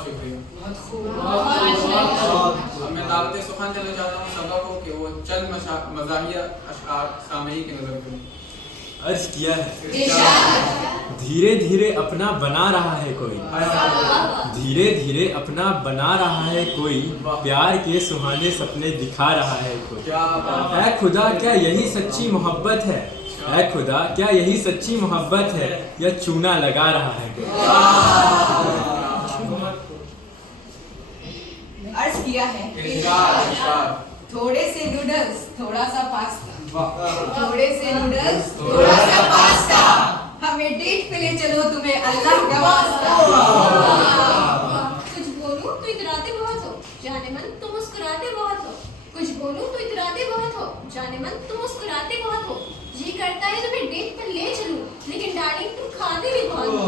बहुत शुक्रिया। अब मैं दावत सुखान देना चाहता हूँ सबा को कि वो चंद मज़ाहिया अशआर सामई की नज़र करें। अर्ज किया है धीरे धीरे अपना बना रहा है कोई, धीरे धीरे अपना बना रहा है कोई, प्यार के सुहाने सपने दिखा रहा है कोई। ऐ खुदा क्या यही सच्ची मोहब्बत है, ऐ खुदा क्या यही सच्ची मोहब्बत है, या चूना लगा रहा है कोई। अर्ज किया है थोड़े से नूडल्स थोड़ा सा पास्ता, थोड़े से नूडल्स थोड़ा सा पास्ता, हमें डेट पे ले चलो तुम्हें अल्लाह का वास्ता। कुछ बोलूं तो इतराते बहुत हो, जाने मन तुम मुस्कुराते बहुत हो। कुछ बोलूं तो इतराते बहुत हो, जाने मन तुम मुस्कुराते बहुत हो। जी करता है तुम्हें डेट पर ले चलूं, लेकिन डार्लिंग तुम खाते भी बहुत हो।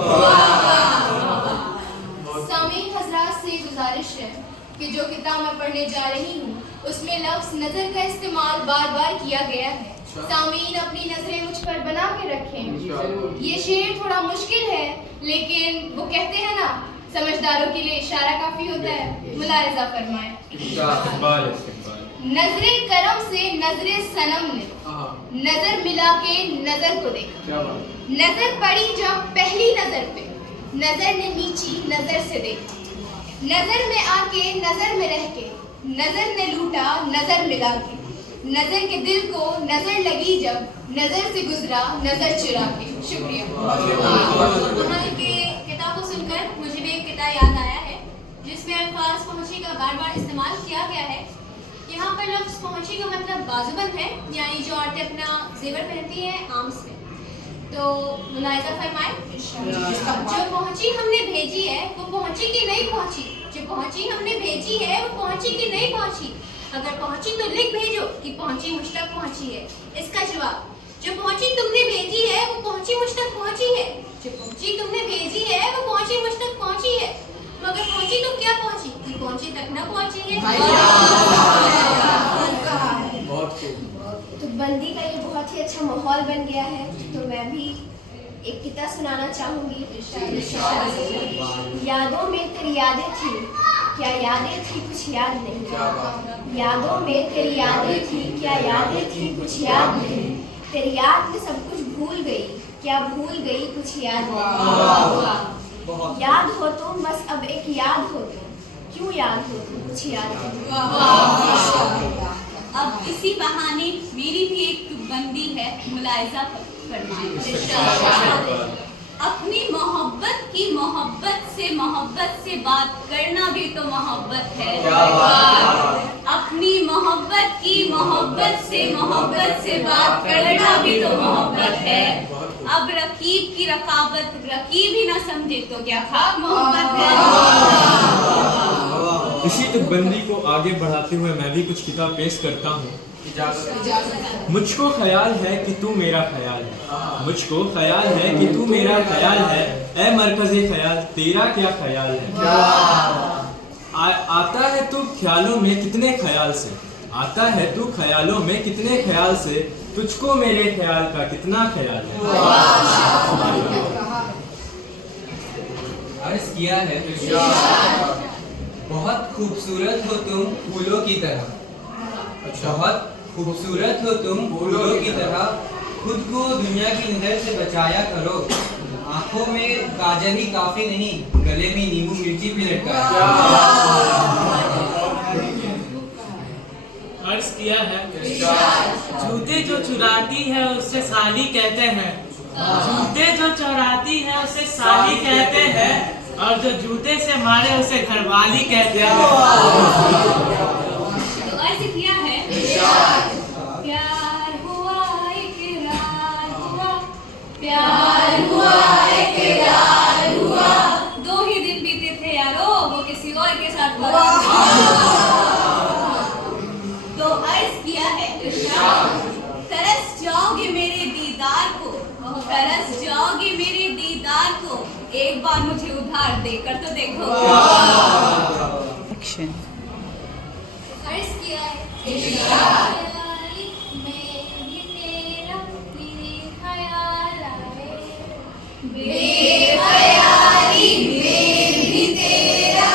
सामीन हजरात से गुजारिश है कि जो किताब मैं पढ़ने जा रही हूँ उसमें लफ्ज नजर का इस्तेमाल बार बार किया गया है। सामीन अपनी नजरें मुझ पर बना के रखें। ये शेर थोड़ा मुश्किल है, लेकिन वो कहते हैं ना, समझदारों के लिए इशारा काफी होता है। मुलाहिजा फरमाएं। नजरे करम से नजरे सनम ने नजर मिला के नजर को देखा। नजर पड़ी जब पहली नजर पे, नजर ने नीची नजर से देखा। नजर में आके नजर में रह के, नजर ने लूटा नजर मिला के। नजर के दिल को नजर लगी जब, नजर से गुजरा नजर चुरा के। शुक्रिया। कमल के किताब को सुनकर मुझे भी एक किताब याद आया है जिसमें अल्फाज पहुंची का बार बार इस्तेमाल किया गया है। यहाँ पर लफ्ज पहुंची का मतलब बाजूबंद है, यानी जो औरतें अपना जेवर पहनती हैं आर्म्स में। तो मुलाहिजा फरमाएं। जो पहुंची हमने भेजी है वो पहुंची कि नहीं पहुंची, जो पहुंची हमने भेजी है वो पहुंची कि नहीं पहुंची। अगर पहुंची तो लिख भेजो कि पहुंची मुझ तक पहुंची है। इसका जवाब, जो पहुंची तुमने भेजी है वो पहुंची मुझ तक पहुंची है। जो पहुंची तुमने भेजी है वो पहुंची मुझ तक पहुंची है। मगर पहुंची तो क्या पहुंची कि पहुंची तक ना पहुंची है। तो बंदी का ये बहुत ही अच्छा माहौल बन गया है, तो मैं भी एक किता सुनाना चाहूंगी। यादों में तेरी यादें थी, क्या यादें थी कुछ याद नहीं। यादों में तेरी यादें थी, क्या यादें थी कुछ याद नहीं। तेरी याद में सब कुछ भूल गई, क्या भूल गई कुछ याद नहीं। याद हो तुम बस अब एक याद हो तुम, क्यों याद हो तुम कुछ याद नहीं। अब इसी बहाने मेरी भी एक बंदी है, मुलाहिजा फरमाएं। अपनी मोहब्बत से बात करना भी तो मोहब्बत है। अपनी मोहब्बत से बात करना भी तो मोहब्बत है। अब रकीब की रकाबत रकीब ही ना समझे तो क्या खाक मोहब्बत है। इसी तुकबंदी को आगे बढ़ाते हुए मैं भी कुछ किताब पेश करता हूँ। मुझको ख्याल है कि तू मेरा ख्याल है, मुझको ख्याल है कि तू मेरा ख्याल है, ऐ मरकज़े ख्याल तेरा क्या ख्याल है। आता है तू ख्यालों में कितने ख्याल से, आता है तू ख्यालों में कितने ख्याल से, तुझको मेरे ख्याल का कितना ख्याल है। अर्ज किया है बहुत खूबसूरत हो तुम फूलों की तरह, बहुत खूबसूरत हो तुम फूलों की तरह, खुद को दुनिया की नजर से बचाया करो। आंखों में काजल ही काफी नहीं, गले में नींबू मिर्ची भी लटकाया। अर्ज किया है जूते जो चुराती है उससे साली कहते हैं, जूते जो चुराती है उसे साली कहते हैं, और जो जूते से मारे उसे घरवाली कहते हैं। तो अर्ज किया है प्यार हुआ इकरार हुआ, प्यार हुआ इकरार हुआ, 2 ही दिन बीते थे यारो वो किसी और के साथ हुआ। तो अर्ज किया है तरस जाओगे मेरे दीदार को, तरस जाओगे मेरे दीदार को, एक बार मुझे उधार देकर तो देखो। अर्ज किया है बेख्याली में भी तेरा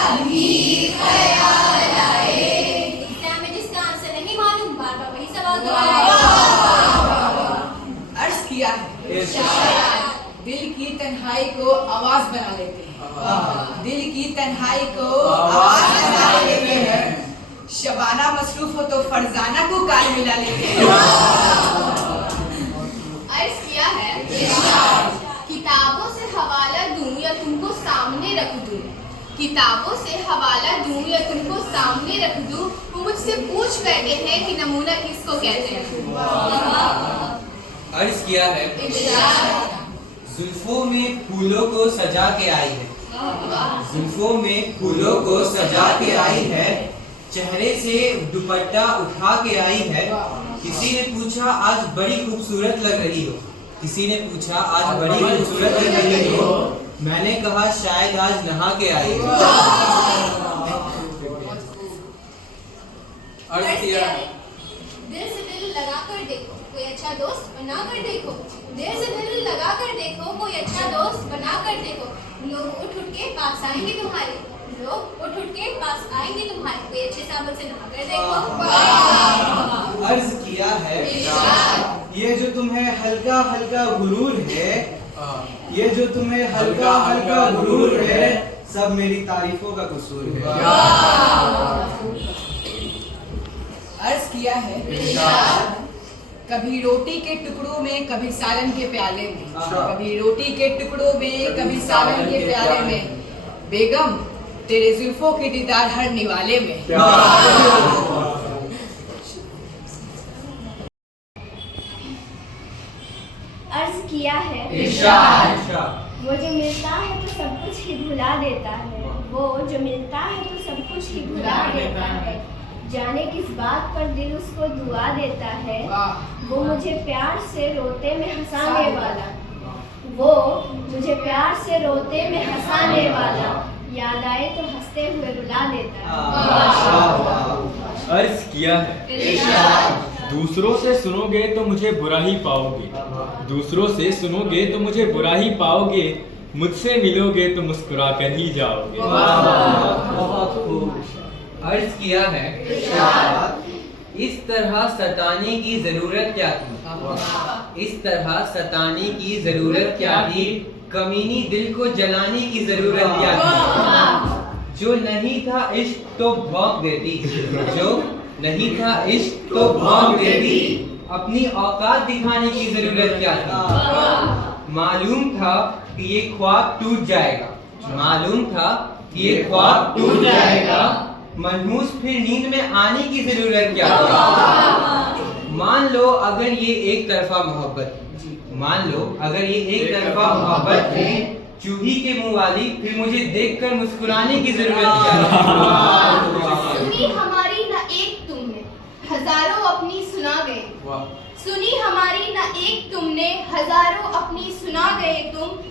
दिल की तन्हाई को आवाज बना लेते हैं। शबाना मसरूफ हो तो फरजाना को काल मिला लेते हैं। अर्ज किया है किताबों से हवाला दूं या तुमको सामने रख दूं, किताबों से हवाला दूं या तुमको सामने रख दूं, वो मुझसे पूछ बैठे हैं कि नमूना किसको कहते हैं। अर्ज किया है जुल्फों में फूलों को सजा के आई है, जुल्फों में फूलों को सजा के आई है, चेहरे से दुपट्टा उठा के आई है। किसी ने पूछा आज बड़ी खूबसूरत लग रही हो, किसी ने पूछा आज बड़ी खूबसूरत लग रही हो, मैंने कहा शायद आज नहा के आई हो। अर्ज किया है दिल से दिल लगा कर देखो कोई अच्छा दोस्त बना कर देखो, दिल से दिल लगा कर देखो कोई अच्छा दोस्त बना कर देखो, लोग उठ उठ के पास आएंगे तुम्हारे, लोग उठ उठ के पास आएंगे तुम्हारे, कोई अच्छे साबुन से नहा कर देखो। अर्ज किया है ये जो तुम्हें हल्का हल्का गुरूर है, ये जो तुम्हें हल्का हल्का गुरूर है, सब मेरी तारीफों का कसूर है। अर्ज किया है कभी रोटी के टुकड़ों में कभी सालन के प्याले में, कभी रोटी के टुकड़ों में कभी सालन के प्याले में, बेगम तेरे जुल्फों के दीदार हर निवाले में। अर्ज किया है वो जो मिलता है तो सब कुछ ही भुला देता है, वो जो मिलता है तो सब कुछ ही भुला देता है, जाने किस बात पर दिल उसको दुआ देता है, वो मुझे प्यार से रोते में हंसाने वाला, वो मुझे प्यार से रोते में हंसाने वाला, याद आए तो हंसते हुए रुला देता है। अर्ज किया है दूसरों से सुनोगे तो मुझे बुरा ही पाओगे, दूसरों से सुनोगे तो मुझे बुरा ही पाओगे, मुझसे मिलोगे तो मुस्कुरा कर ही जाओगे। अर्ज किया है इस तरह सताने की जरूरत क्या थी, इस तरह सताने की जरूरत क्या थी, कमीनी दिल को जलाने की जरूरत क्या थी, जो नहीं था इश्क तो भौंक देती, जो नहीं था इश्क तो भौंक देती, अपनी औकात दिखाने की जरूरत क्या थी, मालूम था कि ये ख्वाब टूट जाएगा, मालूम था कि ये ख्वाब टूट जाएगा, मनहूस फिर नींद में आने की जरूरत क्या थी, मान लो अगर ये एक तरफा मोहब्बत, मान लो अगर ये एक तरफा मोहब्बत थी, चूही के मुंह वाली फिर मुझे देखकर मुस्कुराने की जरूरत क्या थी। सुनी हमारी न एक तुमने हजारों अपनी सुना गए, सुनी हमारी न एक तुमने हजारों अपनी सुना गए,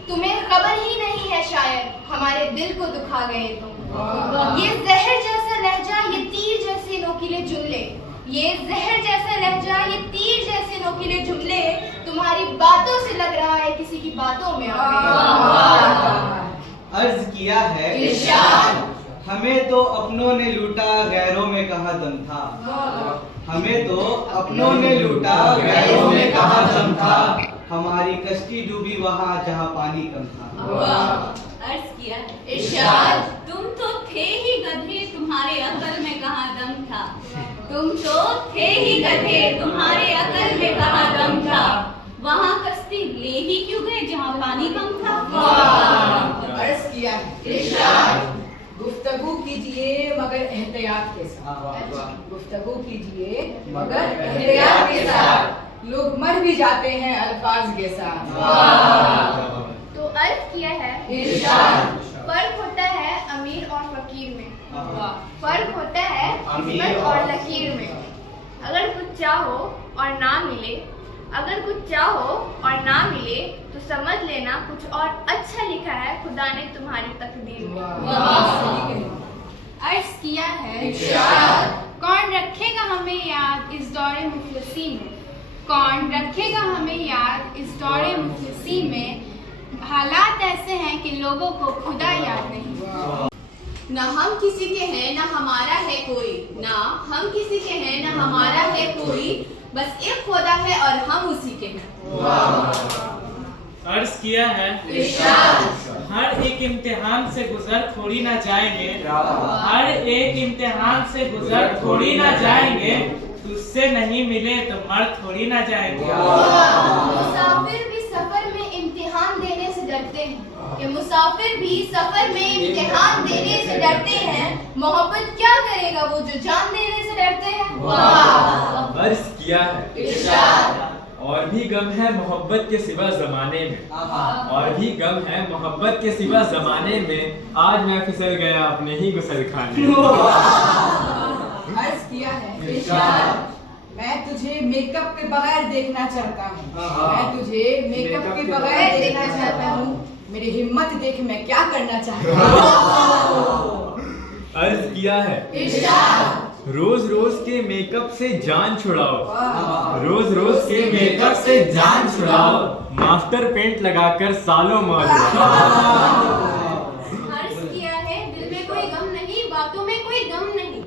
तुम्हें खबर ही नहीं है शायद हमारे दिल को दुखा गए तुम, ये जहर जैसा लहजा ये तीर जैसे नोकीले जुमले, ये जहर जैसा लहजा ये तीर जैसे नोकीले जुमले, तुम्हारी बातों से लग रहा है किसी की बातों में आ गए। अर्ज किया है हमें तो अपनों ने लूटा गैरों में कहाँ दम था, हमें तो अपनों ने लूटा गैरों में कहाँ दम था, हमारी कश्ती डूबी वहाँ जहाँ पानी कम था। अर्ज किया इरशाद तुम तो थे ही गधे तुम्हारे अकल में कहाँ दम था, तुम तो थे ही गधे तुम्हारे अकल में कहाँ दम था, वहाँ कश्ती ले ही क्यों गए जहाँ पानी कम था। अर्ज किया इरशाद गुफ्तगू कीजिए मगर एहतियात के साथ, गुफ्तगू कीजिए मगर एहतियात के साथ, लोग मर भी जाते हैं अल्फाज के साथ। तो अर्ज किया है फर्क होता है अमीर और फकीर में, फर्क होता है किस्मत और लकीर में, अगर कुछ चाहो और ना मिले, अगर कुछ चाहो और ना मिले तो समझ लेना कुछ और अच्छा लिखा है खुदा ने तुम्हारी तकदीर में। अर्ज किया है कौन रखेगा हमें याद इस दौरे मुफलिसी में, कौन रखेगा हमें याद इस दौरे मुफलिसी में, हालात ऐसे हैं कि लोगों को खुदा याद नहीं। ना हम किसी के हैं ना हमारा है कोई, ना हम किसी के हैं ना हमारा है कोई, बस एक खुदा है और हम उसी के हैं। अर्ज किया है हर एक इम्तिहान से गुजर थोड़ी ना जाएंगे, हर एक इम्तिहान से गुजर थोड़ी ना जाएंगे, तुझसे नहीं मिले तो मर थोड़ी ना जाएंगे। मुसाफिर भी सफर में इम्तिहान देने से डरते हैं, कि मुसाफिर भी सफर में इम्तिहान देने से डरते हैं, मोहब्बत क्या करेगा वो जो जान देने से डरते हैं। अर्ज किया है और भी गम है मोहब्बत के सिवा जमाने में, और भी गम है मोहब्बत के सिवा जमाने में, आज मैं फिसल गया अपने ही गुसलखाने में। अर्ज किया है मैं तुझे मेकअप के बगैर देखना चाहता हूँ, मैं तुझे मेकअप के बगैर देखना चाहता हूँ, मेरी हिम्मत देख मैं क्या करना चाहता हूँ। अर्ज किया है रोज रोज के मेकअप से जान छुड़ाओ, रोज रोज के मेकअप से जान छुड़ाओ, मास्टर पेंट लगाकर सालों मौज अर्ज किया है दिल में कोई गम नहीं, बातों में कोई गम नहीं,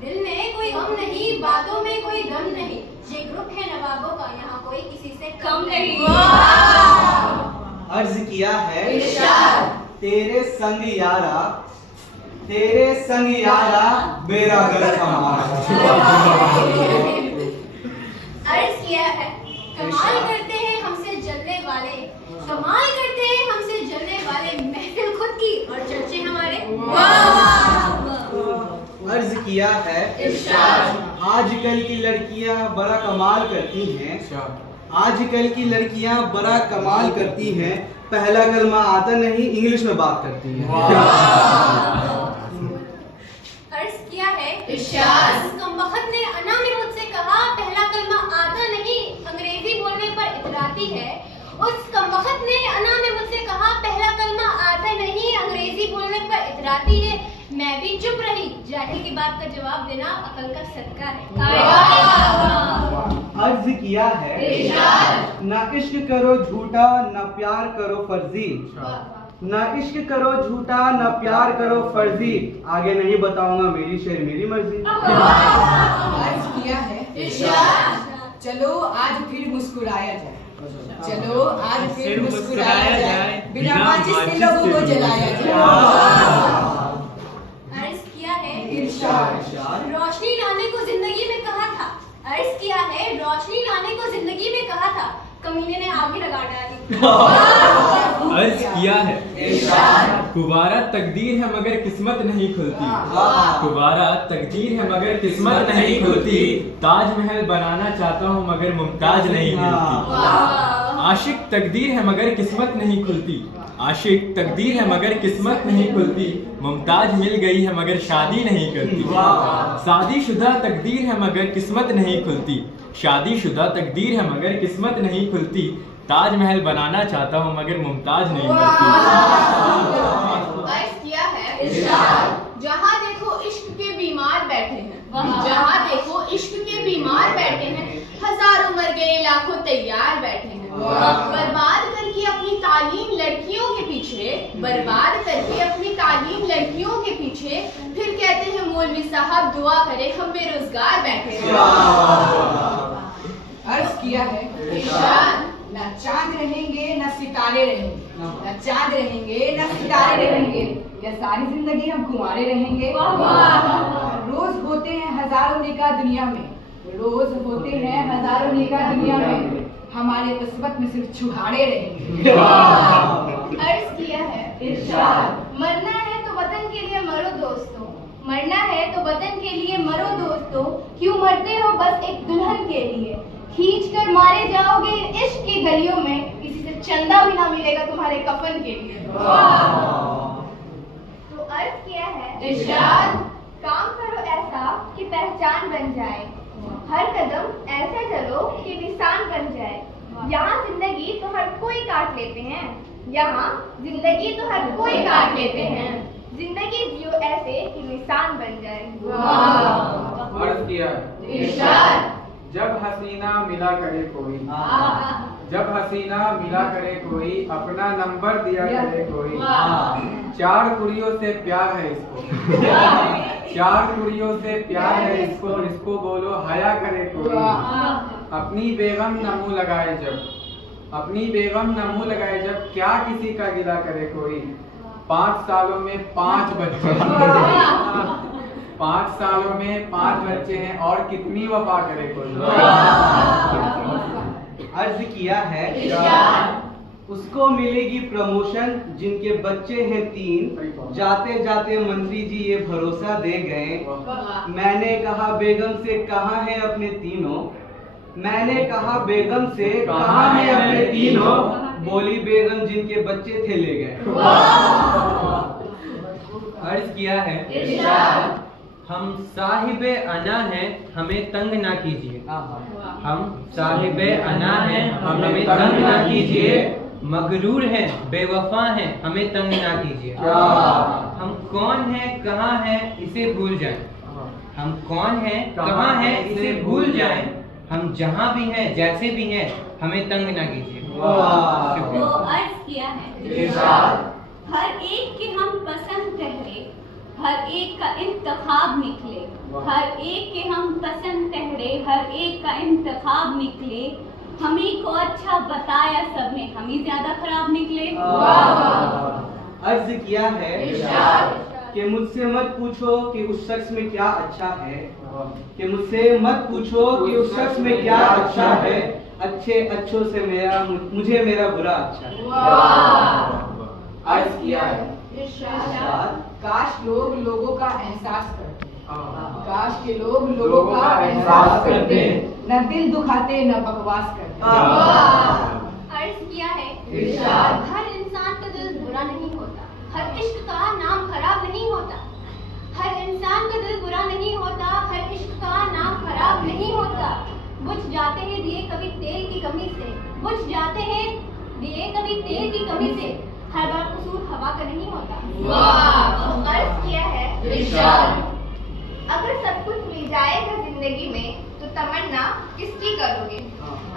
दिल में कोई गम नहीं, बातों में कोई गम नहीं, ये ग्रुप है नवाबों का, यहाँ कोई किसी से कम नहीं। अर्ज किया है तेरे संग यारा, तेरे संग यारा मेरा गल कमाल। अर्ज किया है कमाल करते हैं हमसे जलने वाले, कमाल करते हैं हमसे जलने वाले, महफिल खुद की और चर्चे हमारे। अर्ज किया है आजकल की लड़कियां बड़ा कमाल करती हैं, आजकल की लड़कियां बड़ा कमाल करती हैं, पहला कलमा आता नहीं इंग्लिश में बात करती हैं। अर्ज किया है इस कमबख्त ने अना में मुझसे कहा, पहला कलमा आता नहीं अंग्रेजी बोलने पर इतराती है, उस कमबख्त ने अना में मुझसे कहा, पहला कलमा आता नहीं अंग्रेजी बोलने पर इतराती है, मैं भी चुप रही, जाहिल की बात का जवाब देना अकल का सदका है। अर्ज किया है ना इश्क करो झूठा न प्यार करो फर्जी, ना इश्क करो झूठा न प्यार करो फर्जी, आगे नहीं बताऊंगा मेरी शेर मेरी मर्जी। अर्ज किया है चलो आज फिर मुस्कुराया जाए, चलो आज फिर मुस्कुराया जाए, बिना माचिस के लोगों को जलाया जाए। अर्ज किया है रोशनी लाने को जिंदगी में कहा था, अर्ज किया है रोशनी लाने को जिंदगी में कहा था, कमीने ने आग ही लगा डाली। अर्ज किया है कुवारा तकदीर है मगर किस्मत नहीं खुलती, कुवारा तकदीर है मगर किस्मत नहीं खुलती, ताजमहल बनाना चाहता हूँ मगर मुमताज नहीं मिलती। आशिक तकदीर है मगर किस्मत नहीं खुलती, आशिक तकदीर है मगर किस्मत नहीं खुलती, मुमताज मिल गई है मगर शादी नहीं करती। शादीशुदा तकदीर है मगर किस्मत नहीं खुलती, शादीशुदा तकदीर है मगर किस्मत नहीं खुलती, ताजमहल बनाना चाहता हूँ मगर मुमताज नहीं मिलती। अर्ज किया है जहाँ देखो इश्क के बीमार बैठे हैं, जहाँ देखो इश्क के बीमार बैठे हैं, हजारों मर गए लाखों तैयार बैठे हैं, बर्बाद करके अपनी तालीम लड़कियों के पीछे, बर्बाद करके अपनी तालीम लड़कियों के पीछे, फिर कहते हैं मौलवी साहब दुआ करें हम बेरोजगार बैठे हैं। अर्ज किया है ना चांद रहेंगे ना सितारे रहेंगे, ना चांद रहेंगे ना सितारे रहेंगे, या सारी जिंदगी हम कुंवारे रहेंगे। रोज होते हैं हजारों निकाह दुनिया में, रोज होते हैं हजारों निकाह दुनिया में, हमारे किस्मत में सिर्फ छुहारे रहेंगे। अर्ज किया है मरना है तो वतन के लिए मरो दोस्तों, मरना है तो वतन के लिए मरो दोस्तों, क्यों मरते हो बस एक दुल्हन के लिए, खींच कर मारे जाओगे इश्क की गलियों में, किसी से चंदा भी ना मिलेगा तुम्हारे कफन के लिए। तो अर्ज किया है काम करो ऐसा कि पहचान बन जाए, हर कदम ऐसे चलो कि निशान बन जाए, यहाँ जिंदगी तो हर कोई काट लेते हैं, यहाँ जिंदगी तो हर कोई काट लेते हैं, जिंदगी जियो ऐसे कि निशान बन जाए। अर्ज किया जब हसीना मिला करे कोई, जब हसीना मिला करे कोई, अपना नंबर दिया करे कोई, चार कुड़ियों से प्यार है इसको, चार कुड़ियों से प्यार है इसको, इसको बोलो हया करे कोई, अपनी बेगम न मुंह लगाए जब, अपनी बेगम न मुंह लगाए जब क्या किसी का गिला करे कोई। 5 सालों में 5 बच्चे हैं। 5 सालों में 5 बच्चे हैं और कितनी वफा करे कोई। अर्ज किया है उसको मिलेगी प्रमोशन जिनके बच्चे हैं 3। जाते जाते मंत्री जी ये भरोसा दे गए। मैंने कहा बेगम से कहाँ है अपने तीनों। मैंने कहा बेगम से कहाँ है अपने तीनों। बोली बेगम जिनके बच्चे थे ले गए। अर्ज किया है हम साहिबे अना हैं हमें तंग ना कीजिए। हम साहिबे अना हैं हमें तंग ना कीजिए। मगरूर हैं बेवफा हैं हमें तंग ना कीजिए। हम कौन हैं कहाँ हैं इसे भूल जाएं। हम कौन हैं कहाँ हैं इसे भूल जाएं। हम जहाँ भी हैं जैसे भी हैं हमें तंग ना कीजिए। तो अर्ज किया है हर एक के हम पसंद ठहरे हर एक का इंतखाब निकले। हर एक के हम पसंद ठहरे हर एक का इंतखाब निकले। हमी को अच्छा बताया सबने हमी ज्यादा खराब निकले। अर्ज किया है कि मुझसे मत पूछो कि उस शख्स में क्या अच्छा है। कि मुझसे मत पूछो कि उस शख्स में क्या अच्छा है। अच्छे अच्छों से मुझे मेरा बुरा अच्छा है। अर्ज किया है काश लोग लोगों का एहसास करते। काश के लोग लोगों का एहसास करते। न दिल दुखाते न बकवास करते। अर्ज किया है हर इंसान का दिल बुरा नहीं होता। हर इश्क का नाम खराब नहीं होता। हर इंसान का दिल बुरा नहीं होता। हर इश्क का नाम खराब नहीं होता। बुझ जाते हैं दिए कभी तेल की कमी से। बुझ जाते हैं दिए कभी तेल की कमी से। हर बार कसूर हवा का नहीं होता। अर्ज किया है अगर सब कुछ मिल जाएगा जिंदगी में तो तमन्ना किसकी करोगे।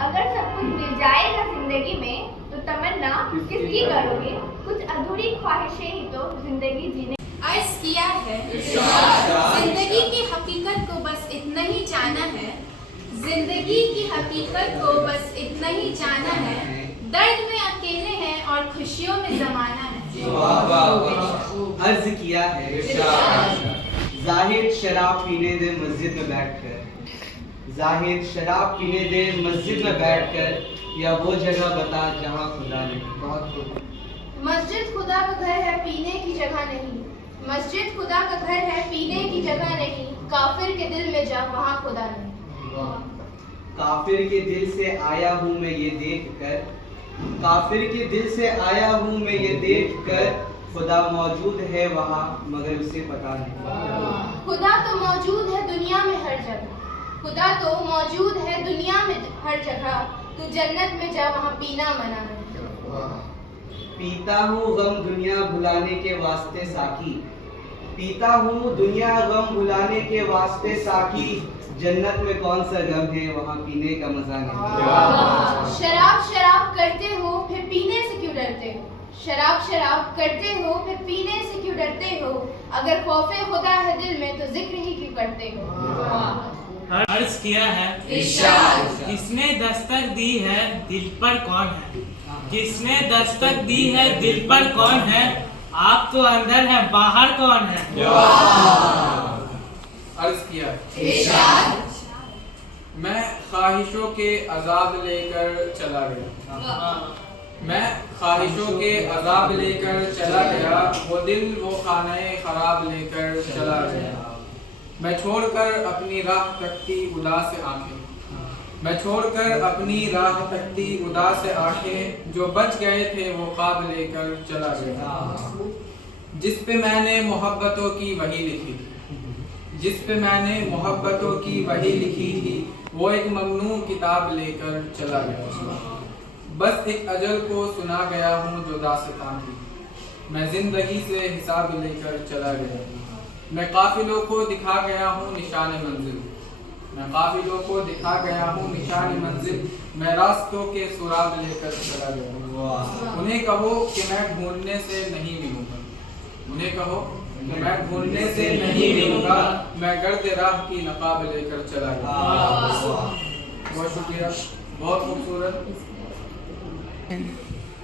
अगर सब कुछ मिल जाएगा जिंदगी में तो तमन्ना किसकी करोगे। कुछ अधूरी ख्वाहिशें ही तो जिंदगी जीने। अर्ज किया है जिंदगी की हकीकत को बस इतना ही जाना है। जिंदगी की हकीकत को बस इतना ही जाना है। दर्द में अकेले हैं और खुशियों में जमाना है। अर्ज किया है जाहिद शराब पीने दे मस्जिद में बैठकर। जाहिद शराब पीने दे मस्जिद में बैठकर या वो जगह बता जहाँ खुदा नहीं। मस्जिद खुदा का घर है पीने की जगह नहीं। मस्जिद खुदा का घर है पीने की जगह नहीं। काफिर के दिल में जा वहाँ खुदा नहीं। काफिर के दिल से आया हूँ मैं ये देख कर। काफिर के दिल से आया हूँ मैं ये देख कर। खुदा मौजूद है वहाँ मगर उसे पता नहीं। खुदा तो मौजूद है दुनिया में हर जगह। खुदा तो मौजूद है दुनिया में हर जगह। तू जन्नत में जा वहाँ पीना मना नहीं। पीता हूँ गम दुनिया भुलाने के वास्ते साकी। पीता हूँ दुनिया गम भुलाने के वास्ते साकी। जन्नत में कौन सा गम है वहाँ पीने का मजा नहीं। शराब शराब करते हो फिर पीने से क्यों डरते हो। शराब शराब करते हो फिर पीने से क्यों डरते हो। अगर खौफे खुदा है दिल में तो जिक्र ही क्यों करते हो। अर्ज किया है किसने दस्तक दी है दिल पर कौन है। किसने दस्तक दी है दिल पर कौन है। आप तो अंदर है बाहर कौन है। अर्ज किया मैं ख्वाहिशों के अजाब लेकर चला गया। मैं ख्वाहिशों के अजाब लेकर चला गया। वो दिल वो खाने खराब लेकर चला गया। मैं छोड़कर अपनी राह तकती उदास आंखें। मैं छोड़कर अपनी राह तकती उदास आंखें। जो बच गए थे वो ख्वाब लेकर चला गया। जिस पे मैंने मोहब्बतों की वही लिखी थी। जिस पे मैंने मोहब्बतों की वही लिखी थी। वो एक ममनू किताब लेकर चला गया। बस एक अजल को सुना गया हूँ जो दास्तां थी। मैं जिंदगी से हिसाब लेकर चला गया। मैं काफिलों को दिखा गया हूँ निशान मंजिल। मैं काफिलों को दिखा गया हूँ निशान मंजिल। मैं रास्तों के सुराग लेकर चला गया। उन्हें कहो कि मैं ढूंढने से नहीं मिलूंगा। उन्हें कहो कि मैं ढूंढने से नहीं मिलूंगा। मैं गर्द राह की नकाब लेकर चला गया। बहुत शुक्रिया, बहुत खूबसूरत।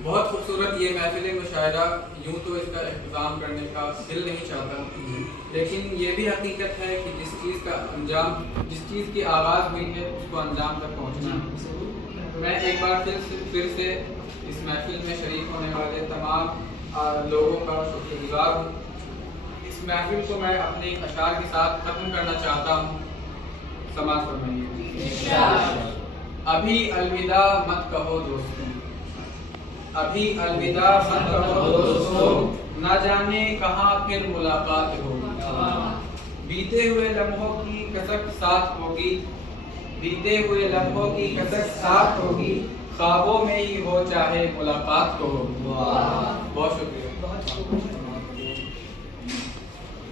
बहुत खूबसूरत ये महफिल मुशायरा, यूँ तो इसका इंतज़ाम करने का दिल नहीं चाहता, लेकिन ये भी हकीकत है कि जिस चीज़ की आगाज़ हुई है उसको अंजाम तक पहुँचना। मैं एक बार फिर से इस महफिल में शरीक होने वाले तमाम लोगों का शुक्रगुजार हूँ। इस महफिल को मैं अपने एक अशार के साथ ख़त्म करना चाहता हूँ। समाज फरमाइए। अभी अलविदा मत कहो दोस्तों, अभी अलविदा मत कहो दोस्तों, न जाने कहाँ फिर मुलाकात होगी। बीते हुए लम्हों की कसक साथ होगी, बीते हुए लम्हों की कसक साथ होगी, ख्वाबों में ही हो चाहे मुलाकात तो होगी। बहुत शुक्रिया।